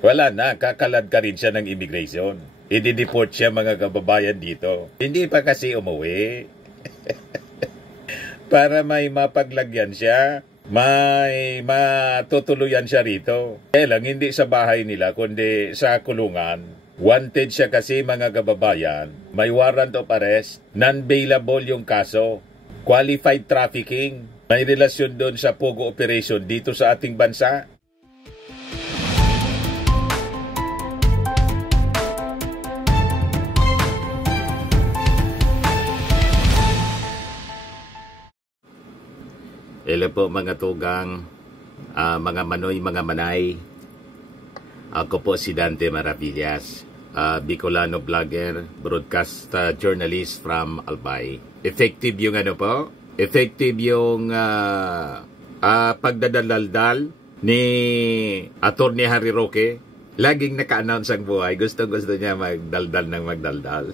Wala na, kakalad ka rin siya ng immigration. I-deport siya mga kababayan dito. Hindi pa kasi umuwi. Para may mapaglagyan siya, may matutuluyan siya rito. Kaya lang, hindi sa bahay nila, kundi sa kulungan. Wanted siya kasi mga kababayan. May warrant of arrest. Non-bailable yung kaso. Qualified trafficking. May relasyon doon sa Pogo operation dito sa ating bansa. Hello po mga tugang, mga manoy, mga manay. Ako po si Dante Maravillas, Bicolano vlogger, broadcast journalist from Albay. Effective yung ano po? Effective yung pagdadaldal ni Atty. Harry Roque. Laging naka-announce ang buhay. Gusto niya magdaldal ng magdaldal.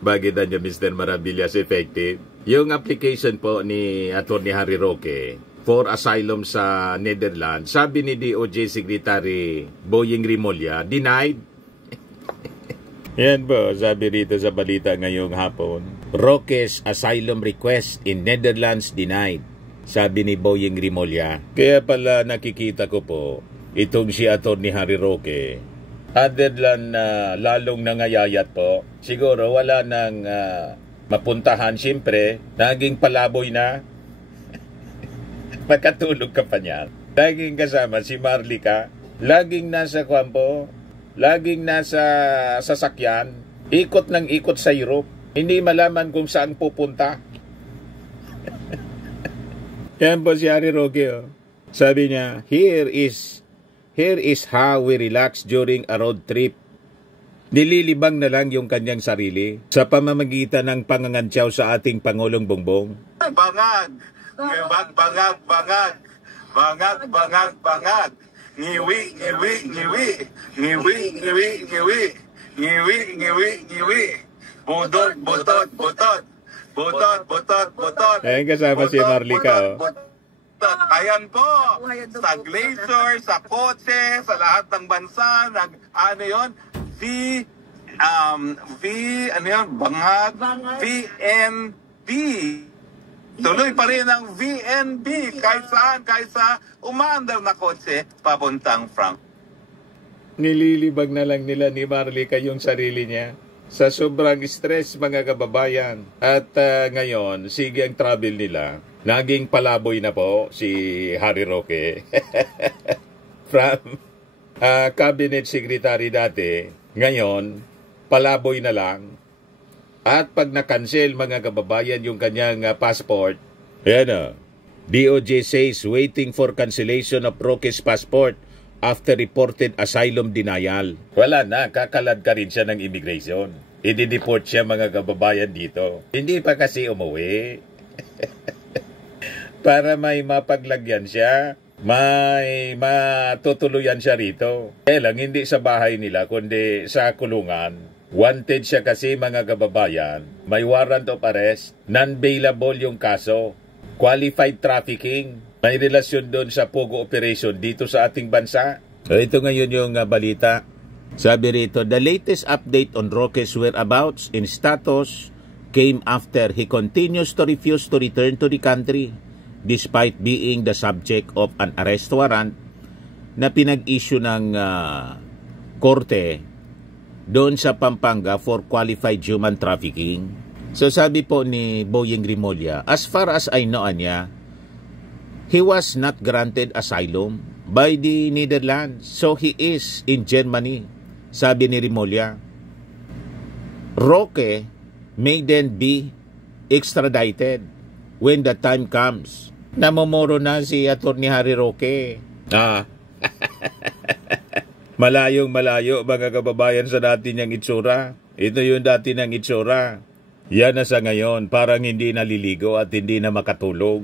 Bakit niya Mr. Maravillas effective? Yung application po ni Atty. Harry Roque for asylum sa Netherlands, sabi ni DOJ Secretary Boying Rimulya, denied. Yan po, sabi rito sa balita ngayong hapon. Roque's asylum request in Netherlands denied, sabi ni Boying Rimulya. Kaya pala nakikita ko po, itong si Atty. Harry Roque, other than lalong nangayayat po, siguro wala nang mapuntahan, siyempre, naging palaboy na. Makatulog ka pa niya. Laging kasama si Marlica, laging nasa kwampo, laging nasa sasakyan, ikot ng ikot sa Europe, hindi malaman kung saan pupunta. Yan po si Harry Roque. Oh. Sabi niya, here is how we relax during a road trip. Nililibang na lang yung kanyang sarili sa pamamagitan ng pangangantyaw sa ating Pangulong Bongbong. Bangag! Bangag! Bangag! Bangag! Bangag! Bangag! Ngiwi! Ngiwi! Ngiwi! Ngiwi! Ngiwi! Ngiwi! Ngiwi! Ngiwi! Ngiwi! Butot! Butot! Butot! Butot! Butot! Butot! Ayan kasama si Marlica. Ayan po! Sa glacier, sa kotse, sa lahat ng bansa, ano yun? ano yun? Bangag. VNB. Tuloy pa rin ang VNB kahit saan, kahit sa umaandar na kotse papuntang Frank. Nililibag na lang nila ni Marlica yung sarili niya sa sobrang stress mga kababayan. At ngayon, sige ang travel nila. Naging palaboy na po si Harry Roque. From cabinet secretary dati, ngayon, palaboy na lang. At pag na-cancel mga kababayan yung kanyang passport, ayan DOJ says waiting for cancellation of Roque's passport after reported asylum denial. Wala na, kakalad ka rin siya ng immigration. I-deport siya mga kababayan dito. Hindi pa kasi umuwi. Para may mapaglagyan siya, may matutuluyan siya rito. Kaya lang, hindi sa bahay nila, kundi sa kulungan. Wanted siya kasi mga kababayan. May warrant of arrest. Non-bailable yung kaso. Qualified trafficking. May relasyon doon sa Pogo operation dito sa ating bansa. Ito ngayon yung balita. Sabi rito, the latest update on Roque's whereabouts in status came after he continues to refuse to return to the country despite being the subject of an arrest warrant na pinag-issue ng korte doon sa Pampanga for qualified human trafficking. So sabi po ni Boying Rimulya, as far as I know niya, he was not granted asylum by the Netherlands. So he is in Germany, sabi ni Rimulya. Roque may then be extradited when the time comes. Namomoro na si Atty. Harry Roque. Malayong malayo mga kababayan sa dati niyang itsura. Ito yung dati niyang itsura. Yan na sa ngayon, parang hindi naliligo at hindi na makatulog.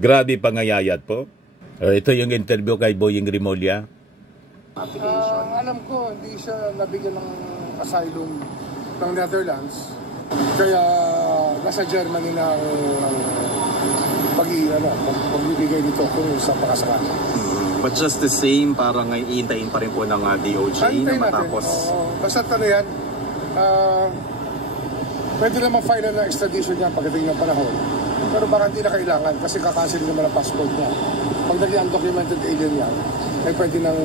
Grabe pangayayat po. Ito yung interview kay Boying Rimulya. Alam ko, hindi siya nabigyan ng asylum ng Netherlands. Kaya nasa Germany na ang pagbibigay nito kung sa pakasakali. But just the same, parang iintayin pa rin po ng DOJ na matapos. Basta ano yan, pwede naman file na extradition niya pagdating ng panahon. Pero baka hindi na kailangan kasi kakancel naman ang passport niya. Pag naging undocumented alien yan, ay pwede nang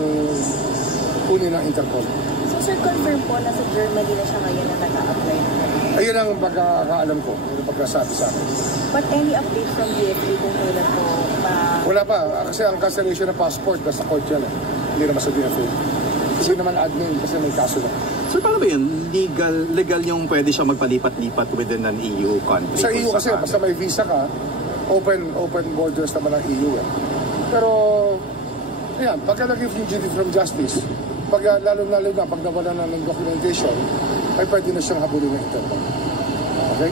kunin ng Interpol. So sir, confirm po na sa Germany na siya ngayon na nag-a-apply? Ayun ang pagkakaalam ko, yung pagkasabi sa akin. But any update from DFA kung kailan po pa? Wala pa, kasi ang cancellation ng passport, nasa court yan eh. Hindi naman sa DFA. Hindi naman admin kasi may kaso na. So paano ba yun? Legal yung pwede siya magpalipat-lipat within an EU country? Sa EU kasi, basta may visa ka, open borders naman ang EU eh. Pero, ayan, pagka naging fugitive from justice, lalo-lalo na pag nawala na ng documentation, ay pwede na siyang habulin ng Interpol. Okay?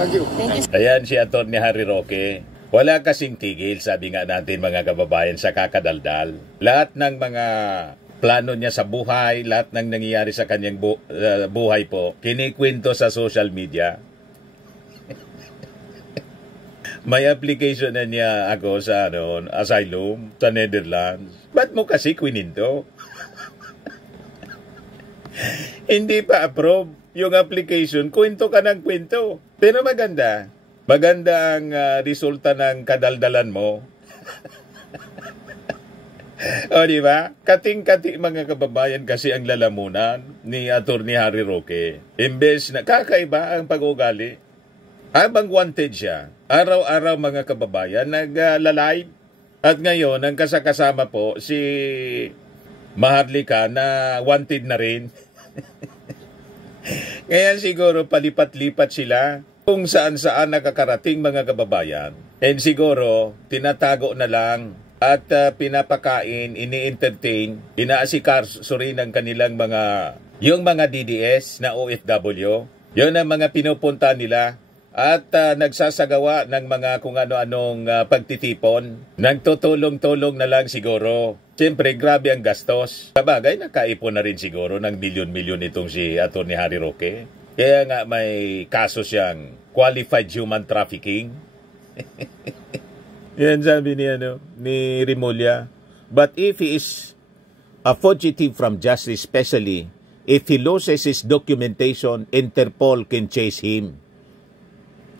Thank you. Ayan si Atty. Harry Roque. Wala kasing tigil, sabi nga natin mga kababayan, sa kakadaldal. Lahat ng mga plano niya sa buhay, lahat ng nangyayari sa kanyang buhay po, kinikwento sa social media. May application na niya ako sa asylum sa Netherlands. Ba't mo kasi kwininto? Hindi pa approve yung application, kwento ka ng kwento. Pero maganda. Maganda ang resulta ng kadaldalan mo. O diba? Kating-kating mga kababayan kasi ang lalamunan ni Atty. Harry Roque. Imbes na kakaiba ang pag-ugali. Habang wanted siya, araw-araw mga kababayan nag-live. At ngayon, ang kasama po si Maharlika na wanted na rin. Ngayon siguro palipat-lipat sila kung saan-saan nakakarating mga kababayan. And siguro tinatago na lang at pinapakain, ini-entertain, inaasikaso rin ng kanilang yung mga DDS na OFW. Yun ang mga pinupunta nila at nagsasagawa ng mga kung ano-anong pagtitipon. Nagtutulong-tulong na lang siguro. Siyempre, grabe ang gastos. Sabagay, nakaipon na rin siguro ng milyon-milyon itong si Atty. Harry Roque. Kaya nga may kaso siyang qualified human trafficking. Yan sabi ni Rimulya. But if he is a fugitive from justice, especially if he loses his documentation, Interpol can chase him.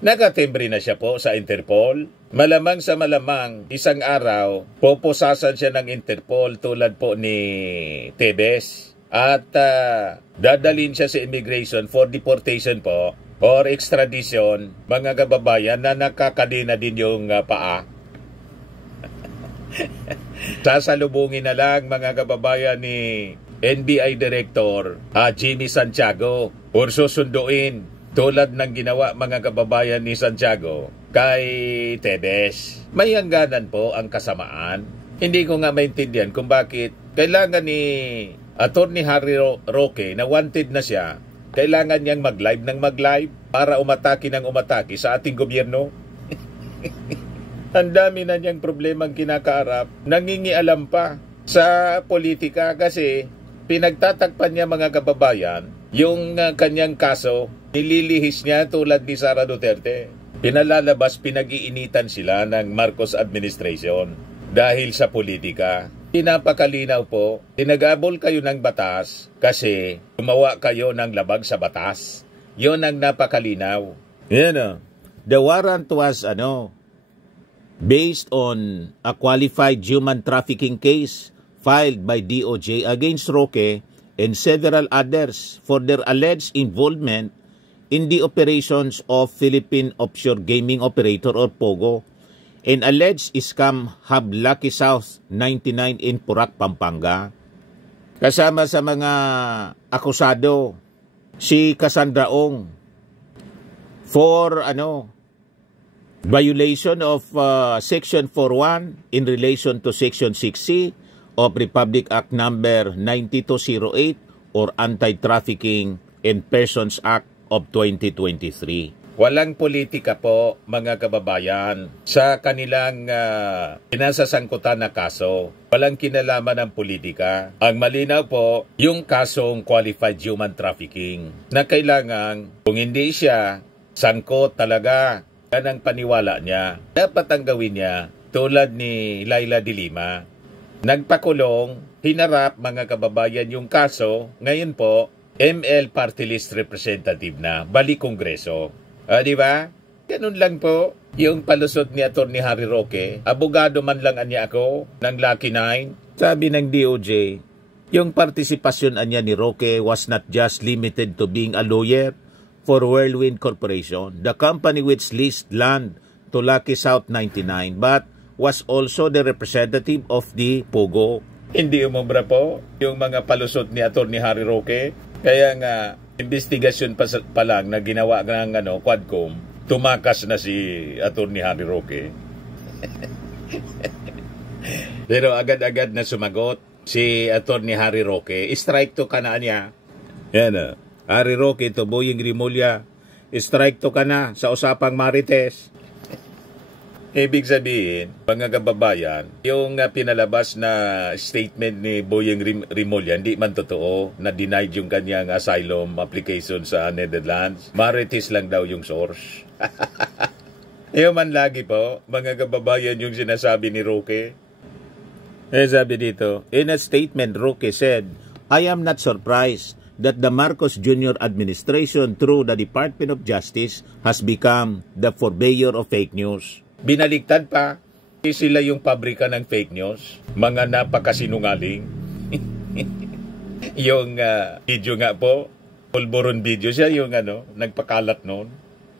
Nakatimbre na siya po sa Interpol. Malamang sa malamang, isang araw, poposasan siya ng Interpol tulad po ni Tebes. At dadalhin siya sa immigration for deportation po or extradition, mga kababayan na nakakadena din yung paa. Sasalubungin na lang mga kababayan ni NBI Director Jimmy Santiago or susunduin tulad ng ginawa mga kababayan ni Santiago kay Tebes. May hangganan po ang kasamaan. Hindi ko nga maintindihan kung bakit kailangan ni Atty. Harry Roque na wanted na siya, kailangan niyang mag-live ng mag-live para umatake ng umatake sa ating gobyerno. Ang dami na niyang problemang kinakaharap, nangingialam pa sa politika kasi pinagtatakpan niya mga kababayan yung kanyang kaso, nililihis niya tulad ni Sara Duterte. Pinalalabas, pinag-iinitan sila ng Marcos administration dahil sa politika. Pinapakalinaw po, tinagabol kayo ng batas kasi gumawa kayo ng labag sa batas. Yon ang napakalinaw. Yan The warrant was based on a qualified human trafficking case filed by DOJ against Roque and several others for their alleged involvement in the operations of Philippine Offshore Gaming Operator or POGO and alleged scam hub Lucky South 99 in Purac, Pampanga. Kasama sa mga akusado si Cassandra Ong for violation of Section 41 in relation to Section 6C of Republic Act Number 9208 or Anti-Trafficking in Persons Act of 2023. Walang politika po mga kababayan sa kanilang pinasasangkutan na kaso. Walang kinalaman ng politika. Ang malinaw po yung kasong qualified human trafficking na kailangan kung hindi siya sangkot talaga yan ang paniwala niya. Dapat ang gawin niya tulad ni Laila de Lima. Nagpakulong, hinarap mga kababayan yung kaso, ngayon po, ML Party List Representative na, balik Kongreso. Di ba? Ganun lang po. Yung palusot ni Atty. Harry Roque, abogado man lang anya ako ng Lucky 9. Sabi ng DOJ, yung partisipasyon anya ni Roque was not just limited to being a lawyer for Whirlwind Corporation, the company which leased land to Lucky South 99, but was also the representative of the Pogo. Hindi umubra po yung mga palusot ni Atty. Harry Roque. Kaya nga, investigasyon pa lang na ginawa ng Quadcom, tumakas na si Atty. Harry Roque. Pero agad-agad na sumagot si Atty. Harry Roque. Strike to ka na niya. Yan Harry Roque, Boying Rimulya. Strike to ka na sa usapang Marites. Ibig sabihin, mga kababayan, yung pinalabas na statement ni Boyeng Rimulya, hindi man totoo na denied yung kanyang asylum application sa Netherlands. Marites lang daw yung source. Yung man lagi po, mga kababayan, yung sinasabi ni Roque. Sabi dito, in a statement, Roque said, I am not surprised that the Marcos Jr. administration through the Department of Justice has become the purveyor of fake news. Binaligtad pa, sila yung pabrika ng fake news, mga napakasinungaling. Yung video nga po, pulburon video siya, yung nagpakalat noon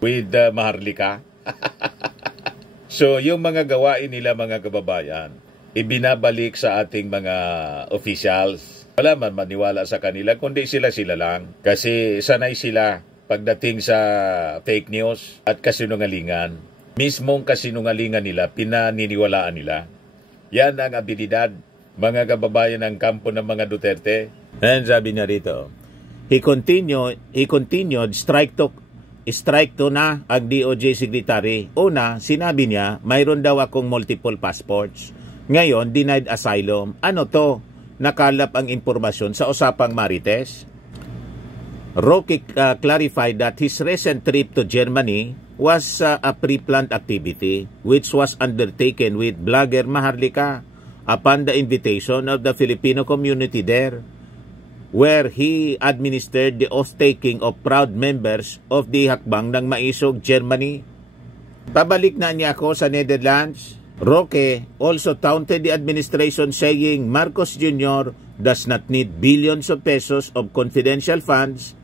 with Maharlika. So yung mga gawain nila mga kababayan, ibinabalik sa ating mga officials. Wala man maniwala sa kanila, kundi sila lang. Kasi sanay sila pagdating sa fake news at kasinungalingan. Mismong kasinungalingan nila, pinaniniwalaan nila. Yan ang abilidad, mga kababayan ng kampo ng mga Duterte. And sabi niya rito, he continued, strike to na ang DOJ Secretary. Una, sinabi niya, mayroon daw akong multiple passports. Ngayon, denied asylum. Ano to? Nakalap ang impormasyon sa usapang Marites. Roque clarified that his recent trip to Germany was a pre-planned activity which was undertaken with blogger Maharlika upon the invitation of the Filipino community there, where he administered the oath-taking of proud members of the Hakbang ng Maisog, Germany. Pabalik na niya ako sa Netherlands. Roque also taunted the administration saying Marcos Jr. does not need billions of pesos of confidential funds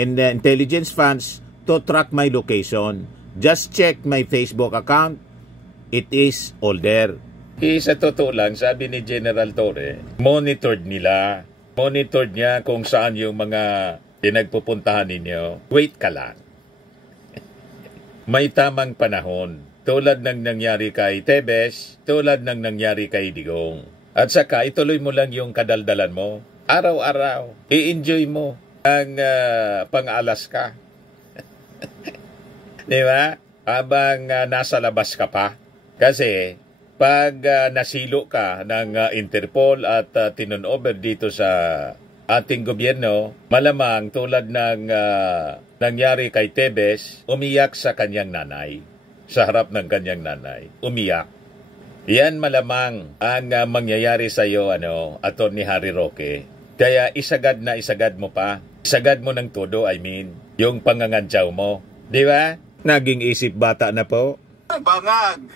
and intelligence funds to track my location. Just check my Facebook account. It is all there. Sa totoo lang, sabi ni General Torre, monitored niya kung saan yung mga pinagpupuntahan ninyo. Wait ka lang. May tamang panahon. Tulad ng nangyari kay Tebes, tulad ng nangyari kay Digong. At saka, ituloy mo lang yung kadaldalan mo. Araw-araw, i-enjoy mo ang pang-alas ka. Di ba? Habang nasa labas ka pa. Kasi, pag nasilo ka ng Interpol at tinunover dito sa ating gobyerno, malamang tulad ng nangyari kay Tebes, umiyak sa kanyang nanay. Sa harap ng kanyang nanay. Umiyak. Yan malamang ang mangyayari sa iyo, Atty. Harry Roque. Kaya isagad mo pa. Isagad mo ng todo, yung pangangantsaw mo. Di ba? Naging isip bata na po. Bangag!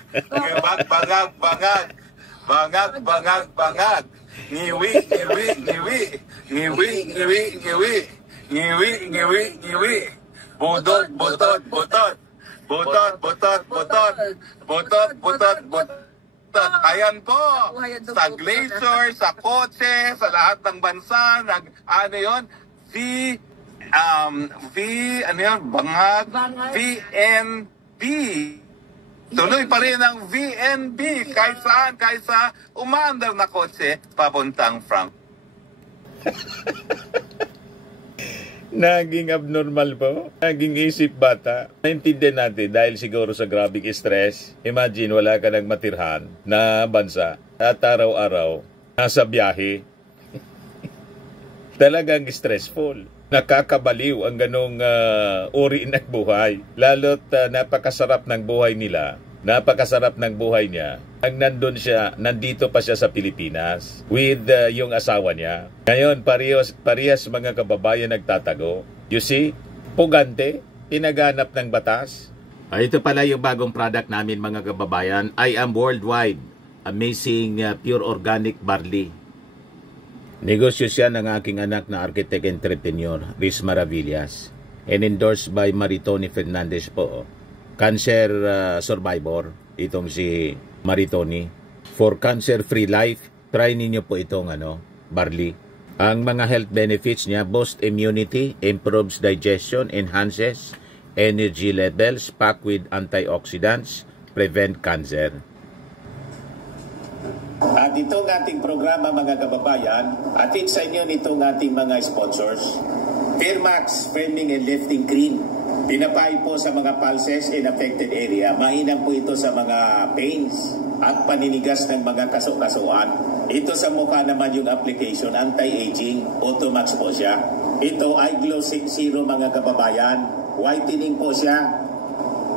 Bangag! Ngiwi! Butot! Ayan po, sa glacier, sa kotse, sa lahat ng bansa, bangag, VNB. Tuloy pa rin ang VNB kahit saan, kaysa umaandar na kotse papuntang Frank. Naging abnormal po. Naging isip bata. Naintindihan natin dahil siguro sa grabing stress. Imagine wala ka nang matirhan na bansa at araw-araw nasa biyahe. Talagang stressful. Nakakabaliw ang ganong uri ng buhay. Lalo't napakasarap ng buhay nila Napakasarap ng buhay niya. Ang nandito pa siya sa Pilipinas with yung asawa niya. Ngayon, parehas mga kababayan nagtatago. You see, pugante, pinaganap ng batas. Ito pala yung bagong product namin mga kababayan. I am worldwide. Amazing pure organic barley. Negosyo siya ng aking anak na architect entrepreneur, Riz Maravillas. And endorsed by Maritoni Fernandez po. Cancer survivor, itong si Maritoni. For cancer-free life, try ninyo po itong barley. Ang mga health benefits niya, boost immunity, improves digestion, enhances energy levels, packed with antioxidants, prevent cancer. At itong ating programa mga kababayan, atid sa inyo nitong ating mga sponsors. Firmax Firming and Lifting Cream. Pinapay po sa mga pulses in affected area. Mainam po ito sa mga pains at paninigas ng mga kaso-kasuan. Ito sa mukha naman yung application, anti-aging, Automax po siya. Ito ay Glow Zero mga kababayan. Whitening po siya.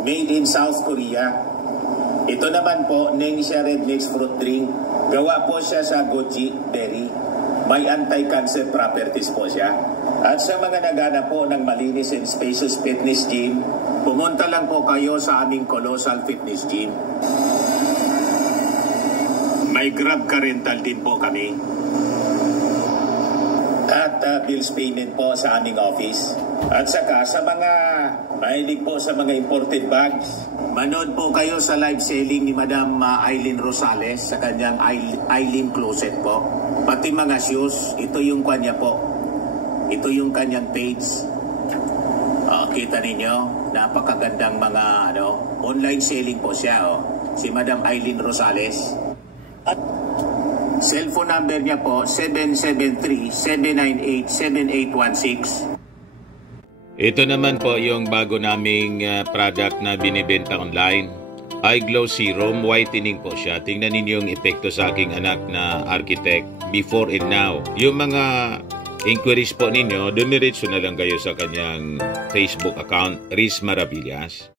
Made in South Korea. Ito naman po, Nengxia Red Mix Fruit Drink. Gawa po siya sa goji berry. May anti-cancer properties po siya. At sa mga naghanap po ng malinis and spacious fitness gym, pumunta lang po kayo sa aming Colossal Fitness Gym. May Grab car rental din po kami. At bills payment po sa aming office. At saka sa mga mahilig po sa mga imported bags, manood po kayo sa live selling ni Madam Aileen Rosales sa kanyang Aileen Closet po. Pati mga shoes, ito yung kanya po. Ito yung kanyang page. Kita ninyo, napakagandang mga online selling po siya. Si Madam Aileen Rosales. At cellphone number niya po, 773-798-7816. Ito naman po yung bago naming product na binibenta online. I Glow Serum, whitening po siya. Tingnan ninyo yung epekto sa aking anak na architect before and now. Yung mga inquiries po ninyo, dumiretso na lang kayo sa kanyang Facebook account, Riz Maravillas.